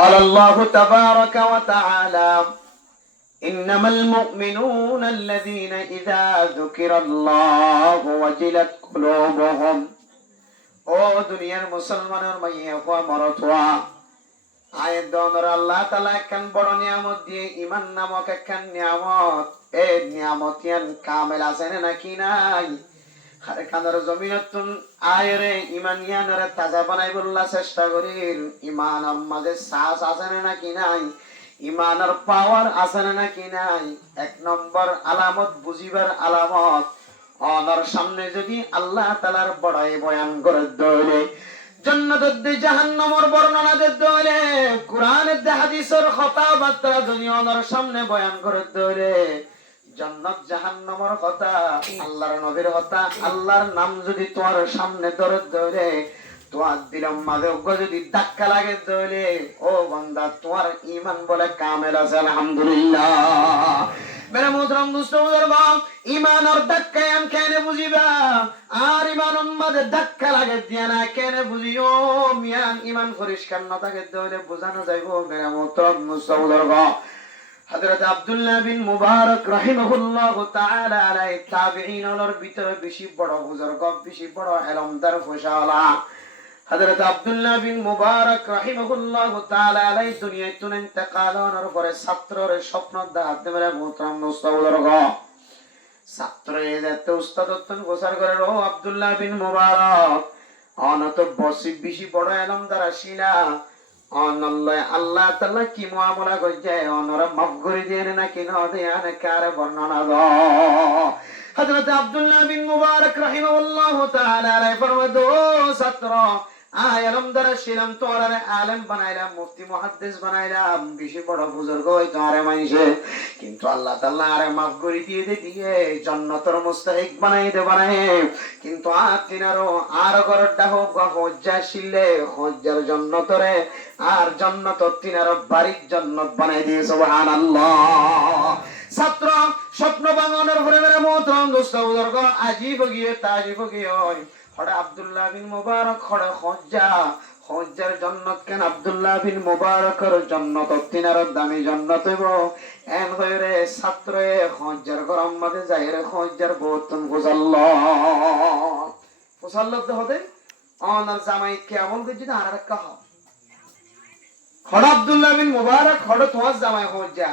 قال الله تبارك وتعالى إنما المؤمنون الذين إذا ذكر الله وجلت قلوبهم ও দুনিয়ার মুসলমানের মাইয়া হওয়া মরত হওয়া আয়াত দনর আল্লাহ তাআলা একখান বড় নিয়ামত দিয়ে ঈমান নামক একখান নিয়ামত এই নিয়ামতিয়ান কামেল আছে নাকি নাই আরে কানের জমিনতুন আয়রে ঈমানিয়ানরে তাজা বানাই বললা চেষ্টা করির ঈমানের মাঝে সাহস আছে নাকি নাই ঈমানের পাওয়ার আছে নাকি নাই এক নম্বর আলামত বুঝিবার আলামত অনর সামনে যদি আল্লাহ তাআলার বড়াই বয়ান করে দইলে জান্নাতের দি জাহান্নামের বর্ণনা দে দইলে কোরআনের দি হাদিসের কথা বার্তা যদি অনর সামনে বয়ান করে দইলে জান্নাত জাহান্নামের কথা আল্লাহর নবীর কথা আল্লাহর নাম যদি তোমার সামনে ধরে দইলে তোমার দিলের মাঝে যদি ধাক্কা লাগে দইলে ও বান্দা তোমার ঈমান বলে কামেল আছে আলহামদুলিল্লাহ মেরে মোহতরম দোস্ত বুজুর্গ ঈমান আর ধাক্কা আন কেন বুঝিবা আর ঈমান মাঝে ধাক্কা লাগে দিয়া না কেন বুঝিও মিয়ান ঈমান পরিষ্কার না থাকে দইলে বোঝানো যাইবো মেরে মোহতরম দোস্ত বুজুর্গ হযরত আব্দুল্লাহ বিন মুবারক রাহিমাহুল্লাহু তাআলা আলাই তাবিঈনদের ভিতরে বেশি বড় বুজুর্গ বেশি বড় ইলমদার ফয়সালা হযরত আব্দুল্লাহ বিন মুবারক রাহিমাহুল্লাহু তাআলা আলাই দুনিয়ায় তুন ইন্তেকাল হওয়ার পরে ছাত্রর স্বপ্ন দাঁত মেরে মোহতরম মুস্তাউলরগ ছাত্রয়ে যেতে উস্তাদত্তন গোসার করে ও আব্দুল্লাহ বিন মুবারক অনত বসি বেশি বড় ইলমদার আসিলা অনল্লাহ আল্লাহ তাআলা কি মুআমালা কইছে অনরা মাফ করে দেন না কি না দেন কার বর্ণনা দাও হযরত আব্দুল্লাহ বিন মুবারক রাহিমাহুল্লাহু তাআলা আলাই ফরমাদো ছাত্র আয়ালম দ্বারা শিলাম তোরারে আলেম বানাইলাম মুফতি মুহাদ্দিস বানাইলাম বেশি বড় বুজুর্গ হইতো আরে মাইছে কিন্তু আল্লাহ তাআলা আরে মাফ করে দিয়ে জান্নাতের মুস্তাহিক বানাই কিন্তু আতিনারো আর গরডা হোক হজ্জা শিলে হজ্জার জান্নাতরে আর জান্নাত তিনারো বাড়ির জান্নাত বানাই দিয়ে সুবহানাল্লাহ ছাত্র স্বপ্ন ভাঙনের পরে মেরে মোহতরম দোস্ত বুজুর্গ আজিব গিয়ে তাজিব গিয়ে হড়া আব্দুল্লাহ বিন মুবারক হড়া হজ্জার জান্নাত কেন আব্দুল্লাহ বিন মুবারকের জান্নাত তিনার দামি জান্নাত হইব এন হইরে ছাত্রে হজ্জার গরম মাঝে যাইরে হজ্জার বহুতন গোসাল্ল তো হতে অনার জামাই কেমন করছি না আর একটা হড়া আব্দুল্লাহ বিন মুবারক হড়া তোমার জামাই হজ্জা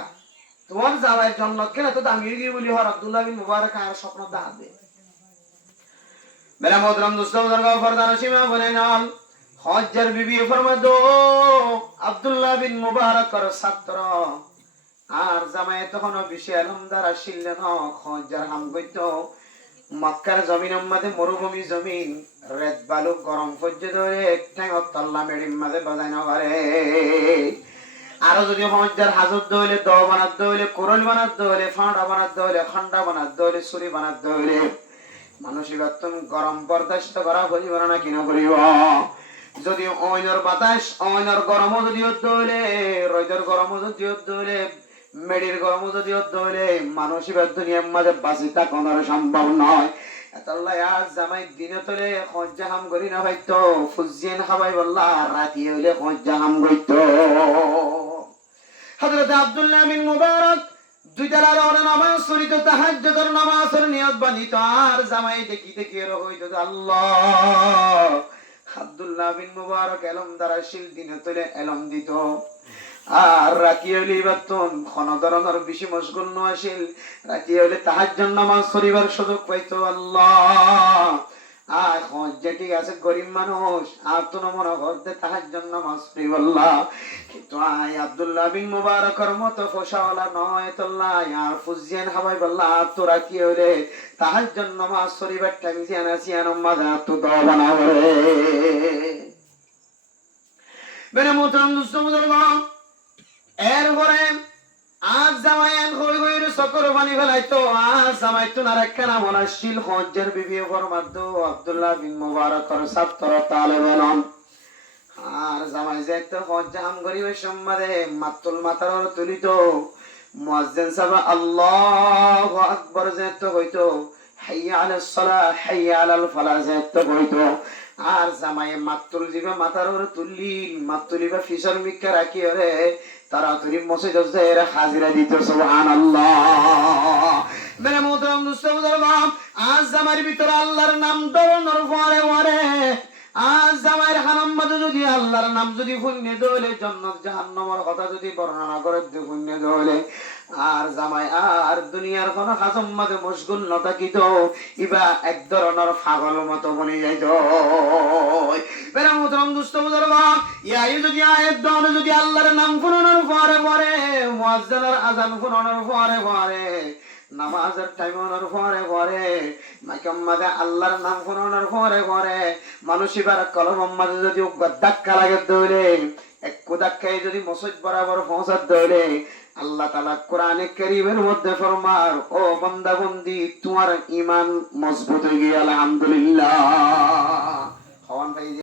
তোমার জামাই জান্নাত কেন তো দামি গিয়ে বলি হড় আব্দুল্লাহ বিন মুবারক আর স্বপ্ন দাঁড়াবে मेरा मोहतरम दोस्तों बुजुर्गों फरदान सीमा बने नाल हज्जर बीबी फरमादो আব্দুল্লাহ বিন মুবারক আর ছাত্র আর জামাই তখন বেশি আলমদার আসিল না হজ্জার হাম কইতো মক্কার জমিনের মধ্যে মরুভূমি জমিন রেত বালু গরম পর্য ধরে ঠ্যাং তল্লা মেডির মধ্যে বাজাই না পারে আরো যদি হজ্জার হাজত দইলে দ বানাত দইলে কোরল বানাত দইলে ফাঁড়া বানাত দইলে খন্ডা বানাত দইলে ছুরি বানাত দইলে মানুষের তুমি গরম বরদাস্ত করা করিব না কিনা করিব যদি অইনর বাতাস অইনর গরম যদি দইলে রইদের গরম যদি দইলে মেডির গরম যদি দইলে মানুষের দুনিয়ার মাঝে বাঁচি থাকার সম্ভব নয় এতল্লা আজ জামাই দিনে তোলে হজ্জা হাম করি না হয়তো ফুজিয়েন খাবাই বললা রাতি হইলে হজ্জা হাম করতো হযরত আব্দুল্লাহ বিন মুবারক দুই তালার ওরে নামাজ পড়িত তাহাজ্জুদের নামাজের নিয়ত বানিত আর জামাই দেখি হইতো আল্লাহ আব্দুল্লাহ বিন মুবারক এলম দ্বারা শিল দিনে তোলে এলম দিত আর রাতি হইলে বাতন কোন ধরনের বেশি মশগুল ন আসিল রাতি হইলে তাহাজ্জুদ নামাজ পড়িবার সুযোগ পাইতো আল্লাহ আর হজ্জা ঠিক আছে গরিব মানুষ আর তো মনে হতে তাহাজ্জুদ নামাজ পড়ি বললা কিন্তু আই আব্দুল্লাহ বিন মুবারকের মতো ফসাওয়ালা নয় তোল্লা আর ফুজিয়ান হাবাই বললা তো রাতি হইলে তাহাজ্জুদ নামাজ পড়িবার টাইম জিয়ানা সিয়ান মাযা তো দোয়া বানাবে মেরে মোহতরম দোস্ত বুজুর্গ এরপরে আজ জামাইয়ান হই হই সকর বানি ফেলাইতো আজ জামাই তো আর একখানা মনাশিল হজ্জের বিবি ফরমাদো আব্দুল্লাহ বিন মুবারকের ছাত্র তালেবেন আর জামাই যে একটা হজ্জা হাম করিবে সম্মাদে মাতুল মাতার তুলিত মুয়াজ্জিন সাহেব আল্লাহু আকবার যে তো হইতো হাইয়া আলাস সালাহ হাইয়া আলাল ফালাহ যে তো হইতো আর জামাই মাতুল দিবা মাথার ওরে তুললি মাতুলিবা ফিসর মিক্কা রাখি ওরে তাড়াতাড়ি মসজিদে যাইরা হাজিরা দিত সুবহানাল্লাহ। মেরে মোহতরম দুস্ত বুজুর্গ, আজ জামাইয়ের ভিতরে আল্লাহর নাম ধরনের পরে পরে আজ জামাইয়ের হারাম মাঝে যদি আল্লাহর নাম যদি পুণ্যে দলে জান্নাত জাহান্নামের কথা যদি বর্ণনা করে পুণ্যে দলে আর জামাই আর দুনিয়ার কোন হাজম মাঝে মশগুল ন থাকিত ইবা এক ধরনের পাগল মতো বনে যাইত। বেরা মোহতরম দুস্ত বুজুর্গ, ইয়াই যদি আয়াত দলে যদি আল্লাহর নাম পুরানোর পরে পরে মুয়াজ্জিনের আযান পুরানোর পরে পরে নামাজের টাইম হওয়ার পরে পরে মাইকাম মাঝে আল্লাহর নাম পুরানোর পরে পরে মানুষ এবার কলম মাঝে যদি ধাক্কা লাগে দৌড়ে এক ধাক্কায় যদি মসজিদ বরাবর পৌঁছার দৌড়ে আল্লাহ তাআলা কোরআনে কারীমের মধ্যে ফরমার, ও বান্দা বন্দি তোমার ঈমান মজবুত হয়ে গিয়ে আলহামদুলিল্লাহ।